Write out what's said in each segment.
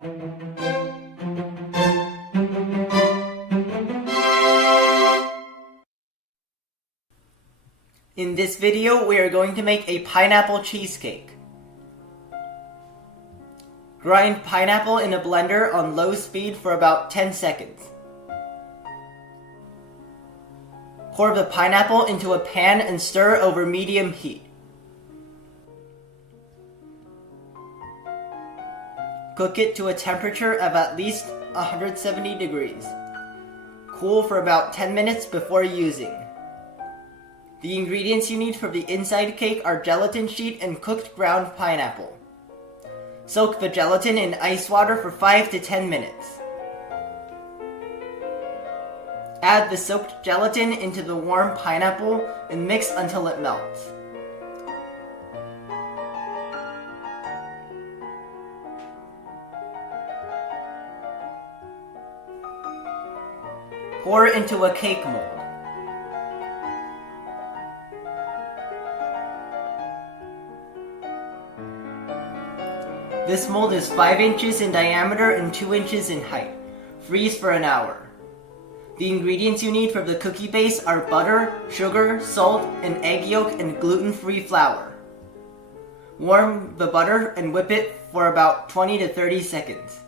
In this video, we are going to make a pineapple cheesecake. Grind pineapple in a blender on low speed for about 10 seconds. Pour the pineapple into a pan and stir over medium heat. Cook it to a temperature of at least 170 degrees. Cool for about 10 minutes before using. The ingredients you need for the inside cake are gelatin sheet and cooked ground pineapple. Soak the gelatin in ice water for 5 to 10 minutes. Add the soaked gelatin into the warm pineapple and mix until it melts. Pour into a cake mold. This mold is 5 inches in diameter and 2 inches in height. Freeze for an hour. The ingredients you need for the cookie base are butter, sugar, salt, and egg yolk and gluten-free flour. Warm the butter and whip it for about 20 to 30 seconds.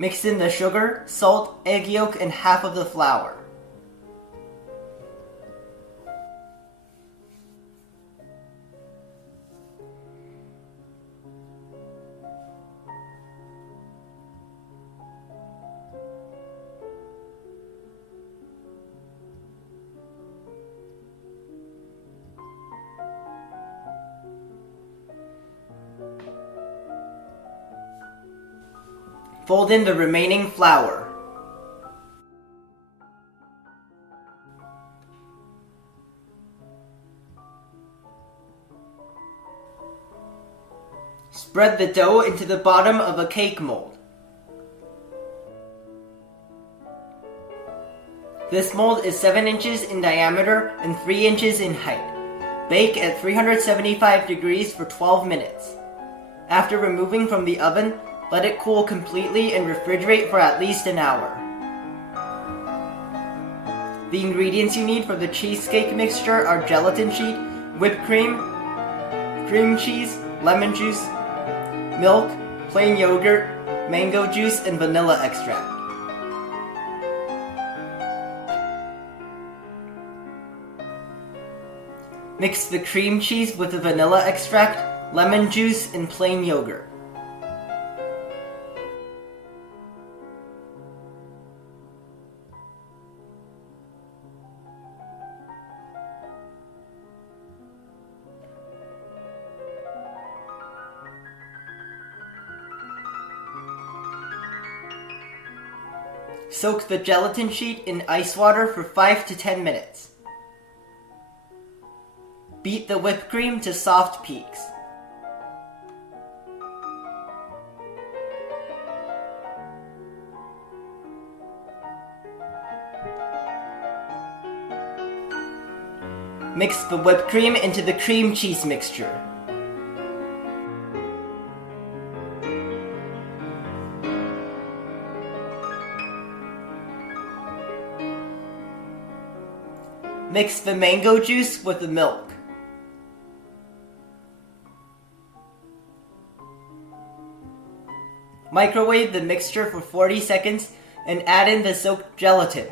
Mix in the sugar, salt, egg yolk, and half of the flour. Fold in the remaining flour. Spread the dough into the bottom of a cake mold. This mold is 7 inches in diameter and 3 inches in height. Bake at 375 degrees for 12 minutes. After removing from the oven, let it cool completely and refrigerate for at least an hour. The ingredients you need for the cheesecake mixture are gelatin sheet, whipped cream, cream cheese, lemon juice, milk, plain yogurt, mango juice, and vanilla extract. Mix the cream cheese with the vanilla extract, lemon juice, and plain yogurt. Soak the gelatin sheet in ice water for 5 to 10 minutes. Beat the whipped cream to soft peaks. Mix the whipped cream into the cream cheese mixture. Mix the mango juice with the milk. Microwave the mixture for 40 seconds and add in the soaked gelatin.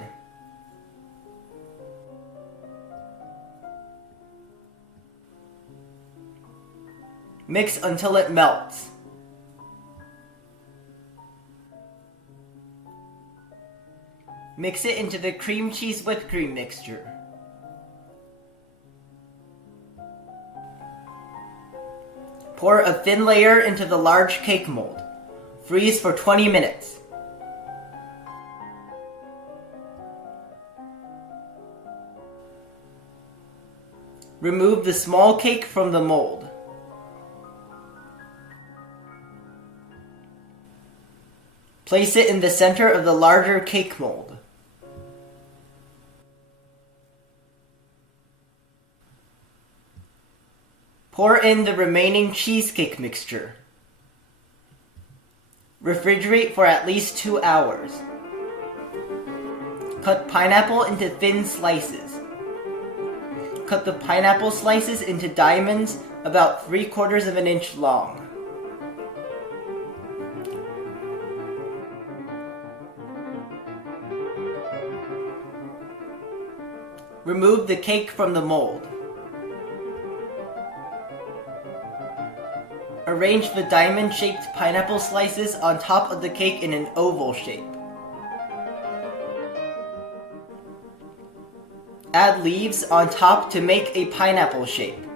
Mix until it melts. Mix it into the cream cheese whipped cream mixture. Pour a thin layer into the large cake mold. Freeze for 20 minutes. Remove the small cake from the mold. Place it in the center of the larger cake mold. Pour in the remaining cheesecake mixture. Refrigerate for at least 2 hours. Cut pineapple into thin slices. Cut the pineapple slices into diamonds about 3/4 of an inch long. Remove the cake from the mold. Arrange the diamond-shaped pineapple slices on top of the cake in an oval shape. Add leaves on top to make a pineapple shape.